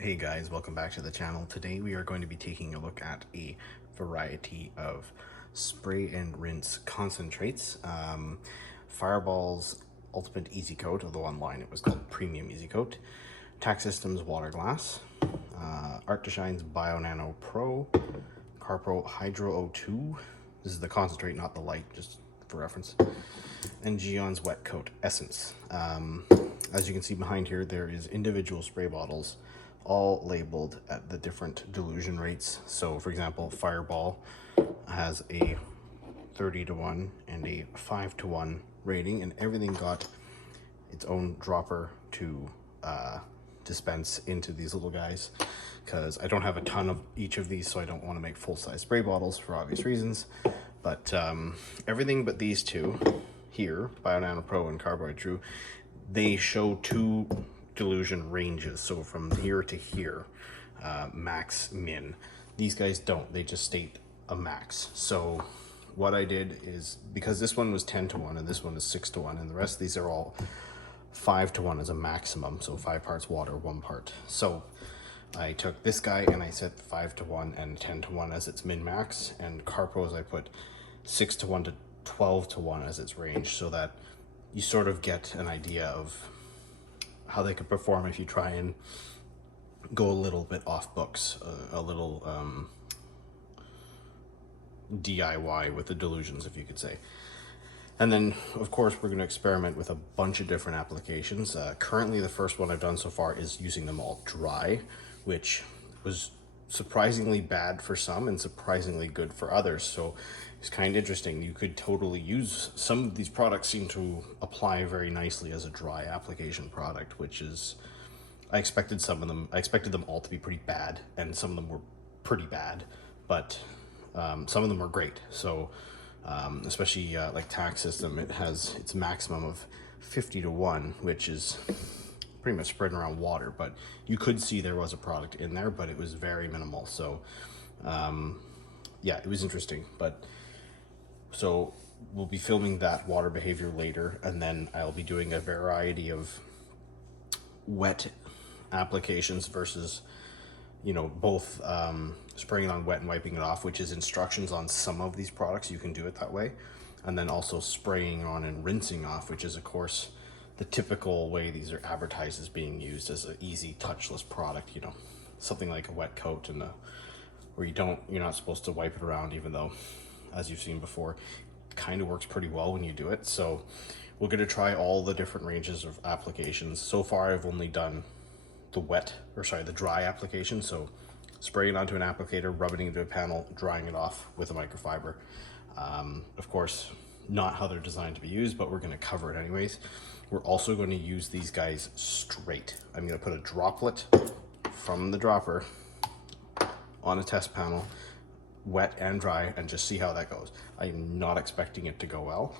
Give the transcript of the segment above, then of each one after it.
Hey guys, welcome back to the channel. Today we are going to be taking a look at a variety of spray and rinse concentrates. Fireball's Ultimate Easy Coat, although online it was called Premium Easy Coat. TACSYSTEM's Water Glass. ArtDeShine's Bio Nano Pro. Carpro HydroO2. This is the concentrate, not the light, just for reference. And Gyeon's Wet Coat Essence. As you can see behind here, there is individual spray bottles all labeled at the different dilution rates. So for example, Fireball has a 30:1 and a 5:1 rating, and everything got its own dropper to dispense into these little guys, because I don't have a ton of each of these, so I don't want to make full-size spray bottles for obvious reasons. But everything but these two here, Bio Nano Pro and Carpro HydroO2, they show two dilution ranges, so from here to here, max, min. These guys don't, they just state a max. So what I did is, because this one was 10:1 and this one is 6:1, and the rest of these are all 5:1 as a maximum, so 5 parts water, 1 part. So I took this guy and I set 5:1 and 10:1 as its min max, and Carpro's I put 6:1 to 12:1 as its range, so that you sort of get an idea of how they could perform if you try and go a little bit off books, a little DIY with the dilutions, if you could say. And then, of course, we're going to experiment with a bunch of different applications. Currently, the first one I've done so far is using them all dry, which was surprisingly bad for some and surprisingly good for others. So it's kind of interesting. You could totally use, some of these products seem to apply very nicely as a dry application product, which is, I expected them all to be pretty bad, and some of them were pretty bad, but some of them are great. So especially like TACSYSTEM, it has its maximum of 50:1, which is pretty much spreading around water, but you could see there was a product in there, but it was very minimal. So yeah, it was interesting. But so we'll be filming that water behavior later, and then I'll be doing a variety of wet applications versus, you know, both spraying on wet and wiping it off, which is instructions on some of these products. You can do it that way. And then also spraying on and rinsing off, which is of course the typical way these are advertised as being used as an easy touchless product, you know, something like a wet coat, and where you're not supposed to wipe it around, even though, as you've seen before, it kind of works pretty well when you do it. So we're going to try all the different ranges of applications. So far I've only done the dry application, so spraying onto an applicator, rubbing it into a panel, drying it off with a microfiber. Of course, not how they're designed to be used, but we're going to cover it anyways. We're also going to use these guys straight. I'm going to put a droplet from the dropper on a test panel, wet and dry, and just see how that goes. I'm not expecting it to go well,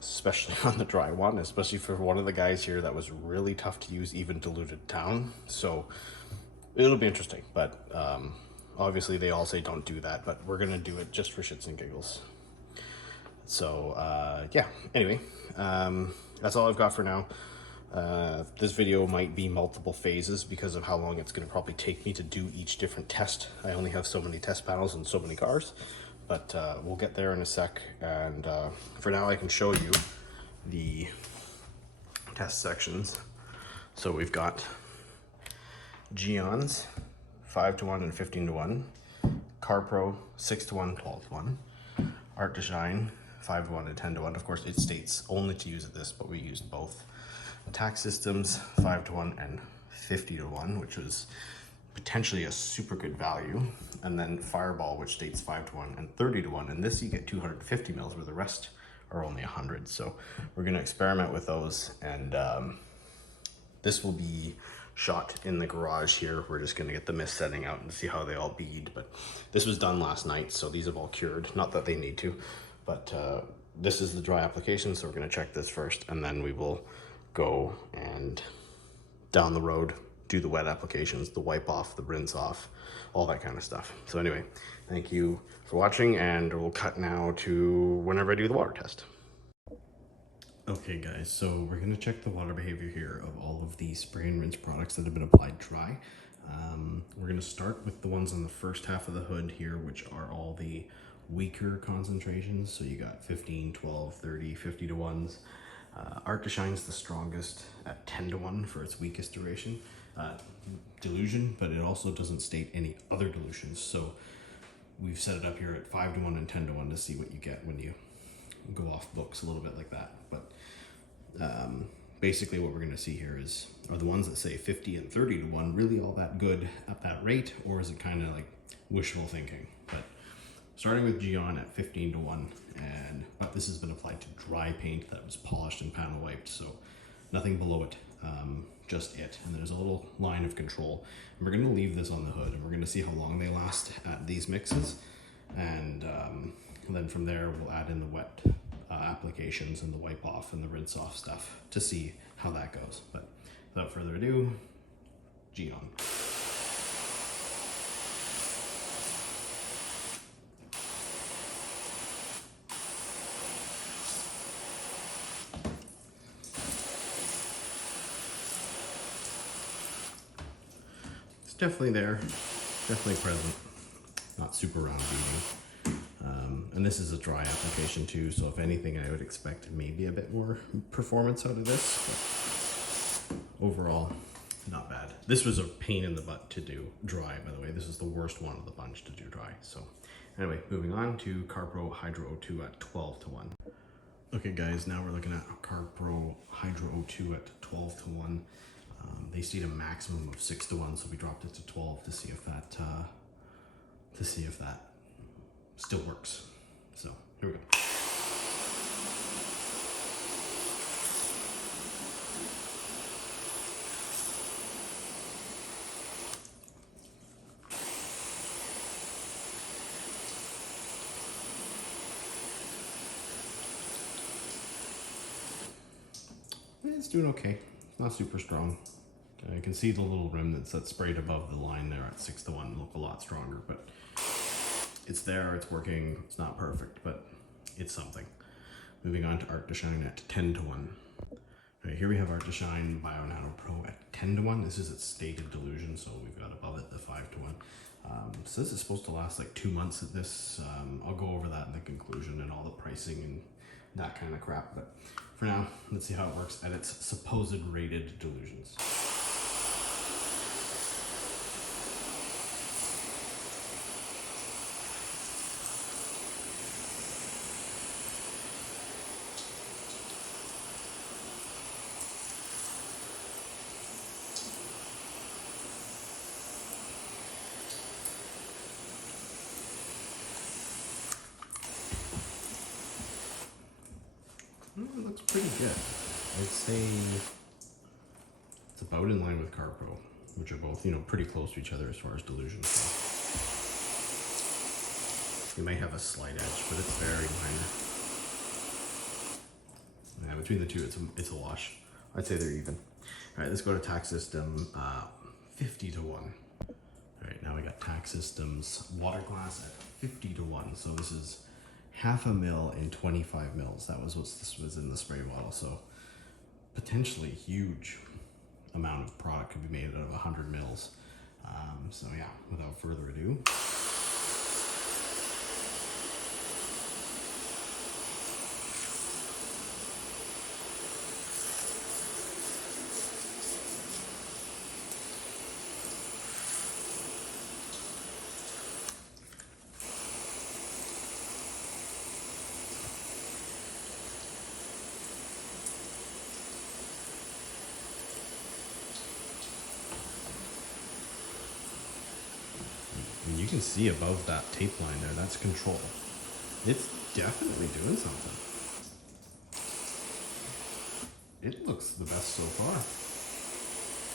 especially on the dry one, especially for one of the guys here that was really tough to use, even diluted down. So it'll be interesting, but obviously they all say don't do that, but we're gonna do it just for shits and giggles. So yeah, anyway, that's all I've got for now. This video might be multiple phases because of how long it's going to probably take me to do each different test. I only have so many test panels and so many cars, but we'll get there in a sec. And for now, I can show you the test sections. So we've got Gyeon's 5:1 and 15:1, Carpro 6:1, 12:1, ArtDeShine 5:1 and 10:1. Of course, it states only to use this, but we used both. TacSystems 5:1 and 50:1, which was potentially a super good value. And then Fireball, which states 5:1 and 30:1, and this you get 250 mils, where the rest are only 100. So we're going to experiment with those, and this will be shot in the garage here. We're just going to get the mist setting out and see how they all bead. But this was done last night, so these have all cured. Not that they need to, but this is the dry application, so we're going to check this first, and then we will go and down the road do the wet applications, the wipe off, the rinse off, all that kind of stuff. So anyway, thank you for watching, and we'll cut now to whenever I do the water test. Okay guys, so we're going to check the water behavior here of all of the spray and rinse products that have been applied dry. We're going to start with the ones on the first half of the hood here, which are all the weaker concentrations. So you got 15, 12, 30, 50 to 1s. ArtDeShine's the strongest at 10 to 1 for its weakest dilution, but it also doesn't state any other dilutions. So we've set it up here at 5 to 1 and 10 to 1 to see what you get when you go off books a little bit like that. But basically what we're going to see here are the ones that say 50 and 30 to 1 really all that good at that rate, or is it kind of like wishful thinking? But starting with Gyeon at 15 to 1, but this has been applied to dry paint that was polished and panel wiped, so nothing below it, just it. And there's a little line of control. And we're going to leave this on the hood, and we're going to see how long they last at these mixes, and then from there we'll add in the wet applications and the wipe off and the rinse off stuff to see how that goes. But without further ado, Gyeon. It's definitely there, definitely present, not super round beating. And this is a dry application too, so if anything, I would expect maybe a bit more performance out of this, but overall, not bad. This was a pain in the butt to do dry, by the way. This is the worst one of the bunch to do dry. So anyway, moving on to Carpro HydroO2 at 12 to 1. Okay guys, now we're looking at Carpro HydroO2 at 12 to 1. They state a maximum of 6 to 1, so we dropped it to 12 to see if that still works. So here we go. It's doing okay. It's not super strong. I can see the little remnants that sprayed above the line there at 6 to 1 look a lot stronger, but it's there, it's working. It's not perfect, but it's something. Moving on to ArtDeShine at 10 to 1. Right, here we have ArtDeShine Bio Nano Pro at 10 to 1. This is its stated dilution, so we've got above it the 5 to 1. So this is supposed to last like 2 months at this. I'll go over that in the conclusion and all the pricing and that kind of crap, but for now, let's see how it works at its supposed rated dilutions. It looks pretty good. I'd say it's about in line with Carpro, which are both, pretty close to each other as far as dilution. So you might have a slight edge, but it's very minor. Yeah, between the two, it's a wash. I'd say they're even. All right, let's go to TacSystem 50 to 1. All right, now we got TacSystems water glass at 50 to 1. So this is 0.5 ml in 25 mils. That was what this was in the spray bottle. So potentially huge amount of product could be made out of 100 mils. So yeah, without further ado. And you can see above that tape line there, that's control. It's definitely doing something. It looks the best so far.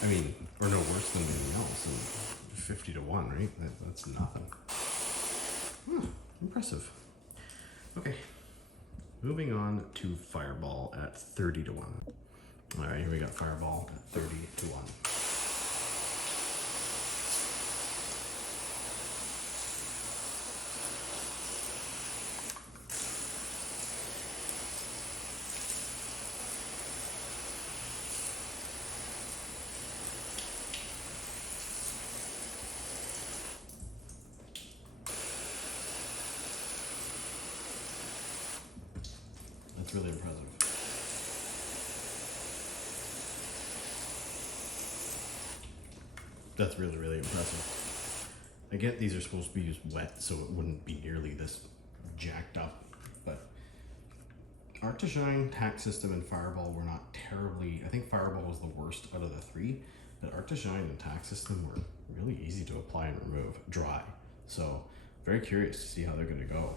I mean, or no worse than anything else. And 50 to 1, right? That's nothing. Impressive. Okay, moving on to Fireball at 30 to 1. All right, here we got Fireball at 30 to 1. That's really impressive. That's really, really impressive. I get these are supposed to be used wet, so it wouldn't be nearly this jacked up, but ArtDeShine, TacSystem, and Fireball were not terribly, I think Fireball was the worst out of the three, but ArtDeShine and TacSystem were really easy to apply and remove dry. So very curious to see how they're gonna go.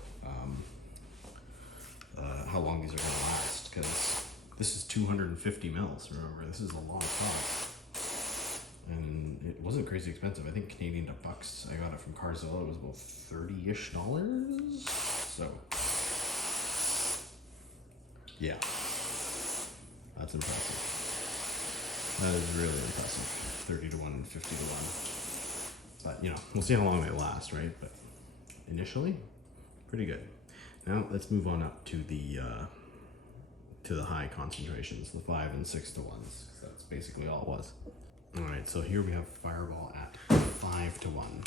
How long these are gonna last, because this is 250 mils, remember, this is a long product. And it wasn't crazy expensive. I think Canadian to bucks, I got it from Carzilla, it was about $30-ish. So, yeah, that's impressive. That is really impressive. 30 to 1 and 50 to 1. But, you know, we'll see how long they last, right? But initially, pretty good. Now, let's move on up to the high concentrations, the 5 and 6 to 1s. That's basically all it was. All right, so here we have Fireball at 5 to 1.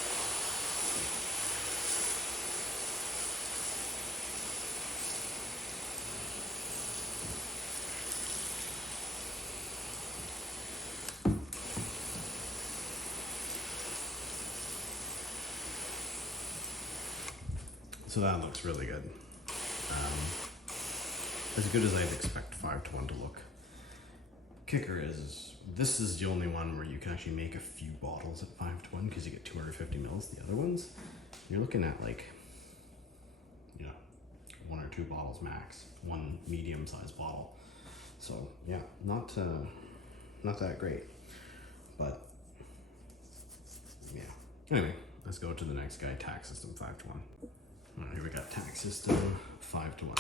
So that looks really good. As good as I'd expect 5 to 1 to look. Kicker is this is the only one where you can actually make a few bottles at 5 to 1 because you get 250 mils. The other ones, you're looking at like, you know, 1 or 2 bottles max, one medium-sized bottle. So yeah, not that great, but yeah. Anyway, let's go to the next guy, TACSYSTEM 5 to 1. All right, here we got TACSYSTEM 5 to 1.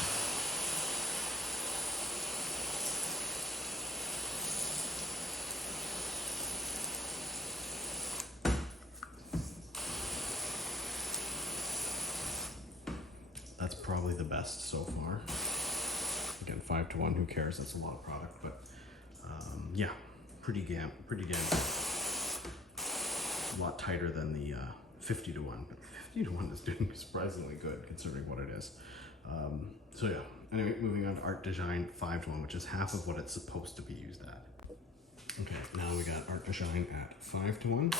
That's probably the best so far. Again, 5 to 1, who cares? That's a lot of product, but yeah, pretty damn good. A lot tighter than the 50 to 1, but 50 to 1 is doing surprisingly good considering what it is. So yeah, anyway, moving on to ArtDeShine 5 to 1, which is half of what it's supposed to be used at. Okay, now we got ArtDeShine at 5 to 1.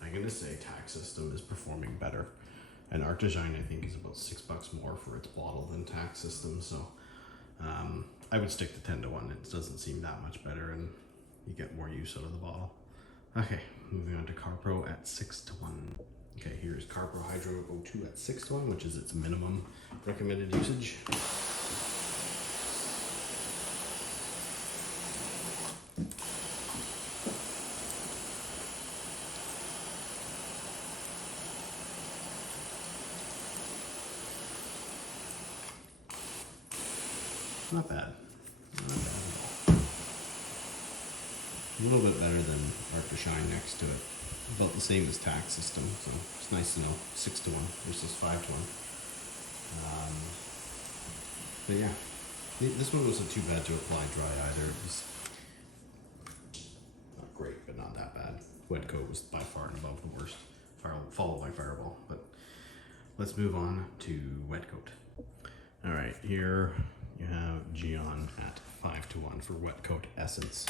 I'm gonna say TacSystem is performing better, and ArtDeShine I think is about $6 more for its bottle than TacSystem. So I would stick to 10 to 1. It doesn't seem that much better, and you get more use out of the bottle. Okay, moving on to Carpro at 6 to 1. Okay, here's Carpro HydroO2 at 6 to 1, which is its minimum recommended usage. Not bad. Not bad at all. A little bit better than ArtDeShine next to it. About the same as TacSystem, so it's nice to know 6 to 1 versus 5 to 1. But yeah, this one wasn't too bad to apply dry either. It was not great, but not that bad. Wet coat was by far and above the worst, followed by Fireball. But let's move on to wet coat. All right, here you have Gyeon at 5 to 1 for wet coat essence.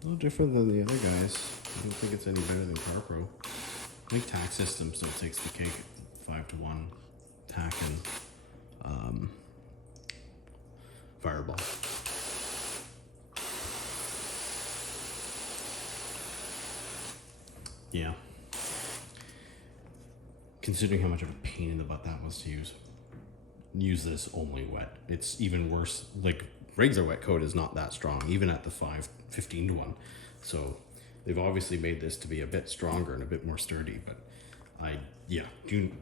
A little different than the other guys. I don't think it's any better than Carpro. I think TacSystems still takes the cake at 5 to 1. Tac and Fireball. considering how much of a pain in the butt that was to use this only wet. It's even worse. Like regular wet coat is not that strong, even at the 15 to 1. So they've obviously made this to be a bit stronger and a bit more sturdy, but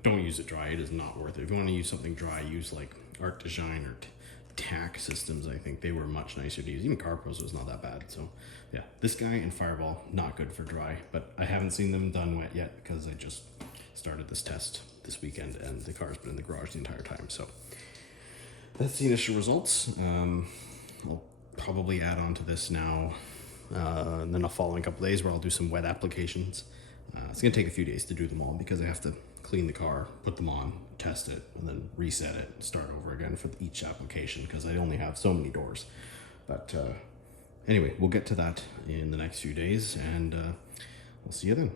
don't use it dry. It is not worth it. If you want to use something dry, use like ArtDeShine or TacSystems. I think they were much nicer to use. Even Carpro's was not that bad. So yeah, this guy and Fireball, not good for dry, but I haven't seen them done wet yet because I just started this test this weekend and the car's been in the garage the entire time. So that's the initial results. I'll probably add on to this now, and then I'll follow in a couple days where I'll do some wet applications. It's gonna take a few days to do them all because I have to clean the car, put them on, test it, and then reset it, start over again for each application because I only have so many doors. But anyway, we'll get to that in the next few days, and we'll see you then.